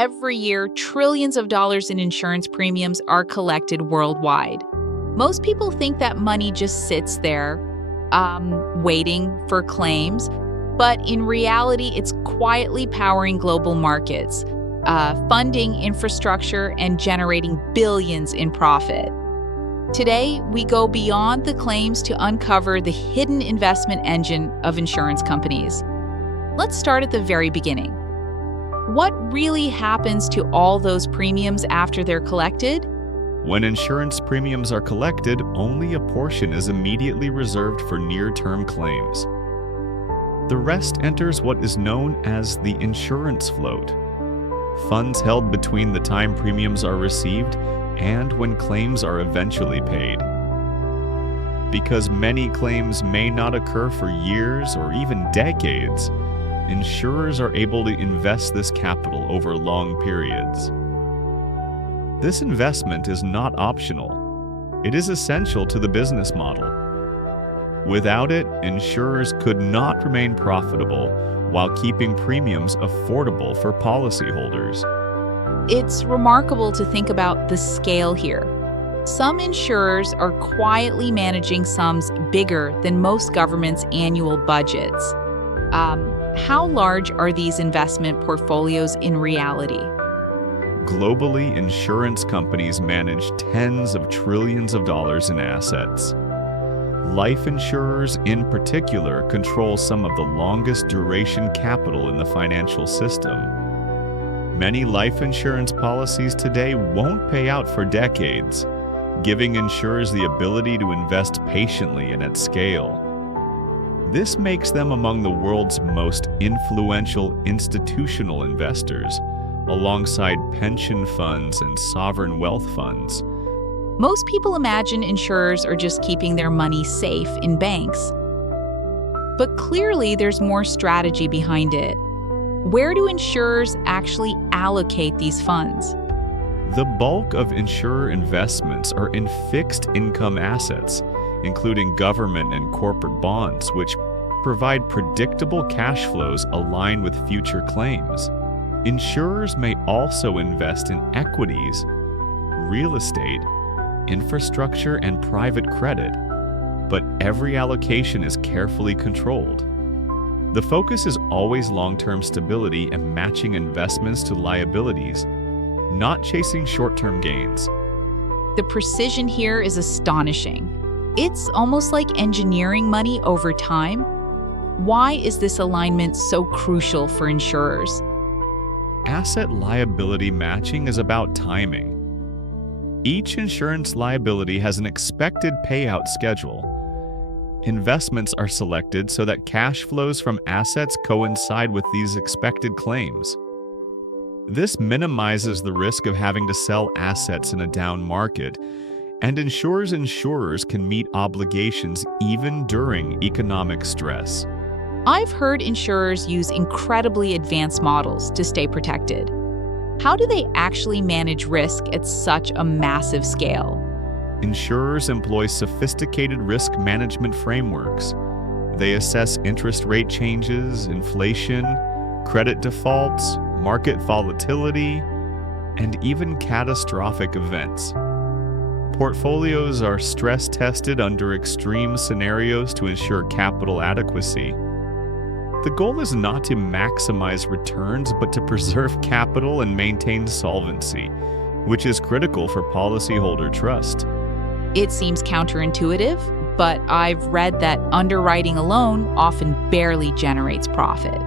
Every year, trillions of dollars in insurance premiums are collected worldwide. Most people think that money just sits there, waiting for claims, but in reality, it's quietly powering global markets, funding infrastructure, and generating billions in profit. Today, we go beyond the claims to uncover the hidden investment engine of insurance companies. Let's start at the very beginning. What really happens to all those premiums after they're collected? When insurance premiums are collected, only a portion is immediately reserved for near-term claims. The rest enters what is known as the insurance float, funds held between the time premiums are received and when claims are eventually paid. Because many claims may not occur for years or even decades, insurers are able to invest this capital over long periods. This investment is not optional. It is essential to the business model. Without it, insurers could not remain profitable while keeping premiums affordable for policyholders. It's remarkable to think about the scale here. Some insurers are quietly managing sums bigger than most governments' annual budgets. How large are these investment portfolios in reality? Globally, insurance companies manage tens of trillions of dollars in assets. Life insurers, in particular, control some of the longest duration capital in the financial system. Many life insurance policies today won't pay out for decades, giving insurers the ability to invest patiently and at scale. This makes them among the world's most influential institutional investors, alongside pension funds and sovereign wealth funds. Most people imagine insurers are just keeping their money safe in banks. But clearly, there's more strategy behind it. Where do insurers actually allocate these funds? The bulk of insurer investments are in fixed income assets, including government and corporate bonds, which provide predictable cash flows aligned with future claims. Insurers may also invest in equities, real estate, infrastructure, and private credit, but every allocation is carefully controlled. The focus is always long-term stability and matching investments to liabilities, not chasing short-term gains. The precision here is astonishing. It's almost like engineering money over time. Why is this alignment so crucial for insurers? Asset liability matching is about timing. Each insurance liability has an expected payout schedule. Investments are selected so that cash flows from assets coincide with these expected claims. This minimizes the risk of having to sell assets in a down market and ensures insurers can meet obligations even during economic stress. I've heard insurers use incredibly advanced models to stay protected. How do they actually manage risk at such a massive scale? Insurers employ sophisticated risk management frameworks. They assess interest rate changes, inflation, credit defaults, market volatility, and even catastrophic events. Portfolios are stress-tested under extreme scenarios to ensure capital adequacy. The goal is not to maximize returns, but to preserve capital and maintain solvency, which is critical for policyholder trust. It seems counterintuitive, but I've read that underwriting alone often barely generates profit.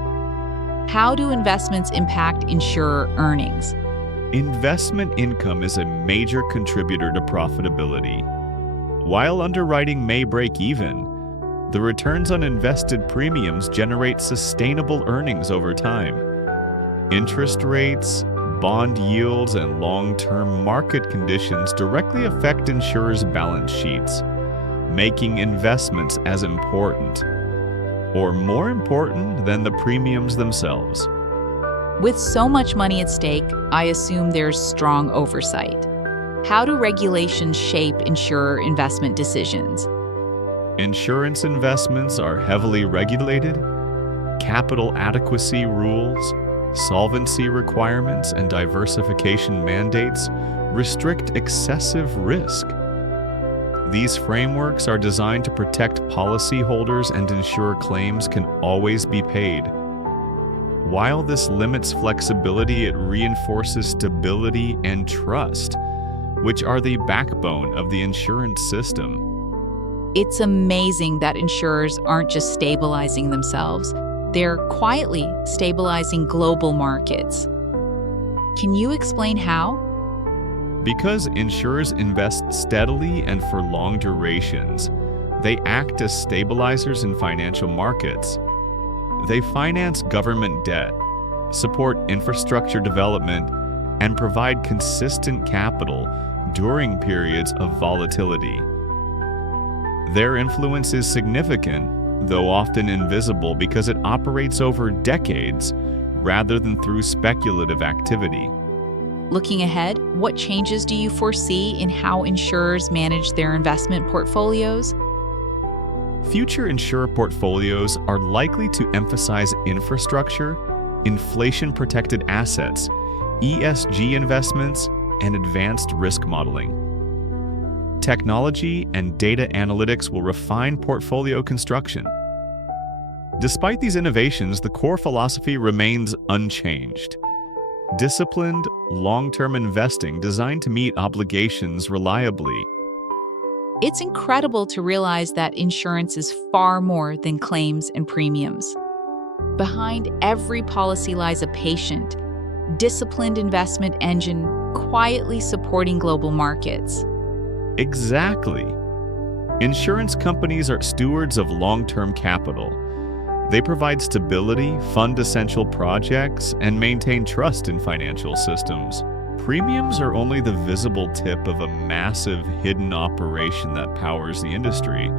How do investments impact insurer earnings? Investment income is a major contributor to profitability. While underwriting may break even, the returns on invested premiums generate sustainable earnings over time. Interest rates, bond yields, and long-term market conditions directly affect insurers' balance sheets, making investments as important, or more important than the premiums themselves. With so much money at stake, I assume there's strong oversight. How do regulations shape insurer investment decisions? Insurance investments are heavily regulated. Capital adequacy rules, Solvency requirements and diversification mandates restrict excessive risk. These frameworks are designed to protect policyholders and ensure claims can always be paid. While this limits flexibility, it reinforces stability and trust, which are the backbone of the insurance system. It's amazing that insurers aren't just stabilizing themselves, they're quietly stabilizing global markets. Can you explain how? Because insurers invest steadily and for long durations, they act as stabilizers in financial markets. They finance government debt, support infrastructure development, and provide consistent capital during periods of volatility. Their influence is significant, though often invisible because it operates over decades rather than through speculative activity. Looking ahead, what changes do you foresee in how insurers manage their investment portfolios? Future insurer portfolios are likely to emphasize infrastructure, inflation-protected assets, ESG investments, and advanced risk modeling. Technology and data analytics will refine portfolio construction. Despite these innovations, the core philosophy remains unchanged. Disciplined, long-term investing designed to meet obligations reliably. It's incredible to realize that insurance is far more than claims and premiums. Behind every policy lies a patient, disciplined investment engine quietly supporting global markets. Exactly. Insurance companies are stewards of long-term capital. They provide stability, fund essential projects, and maintain trust in financial systems. Premiums are only the visible tip of a massive hidden operation that powers the industry.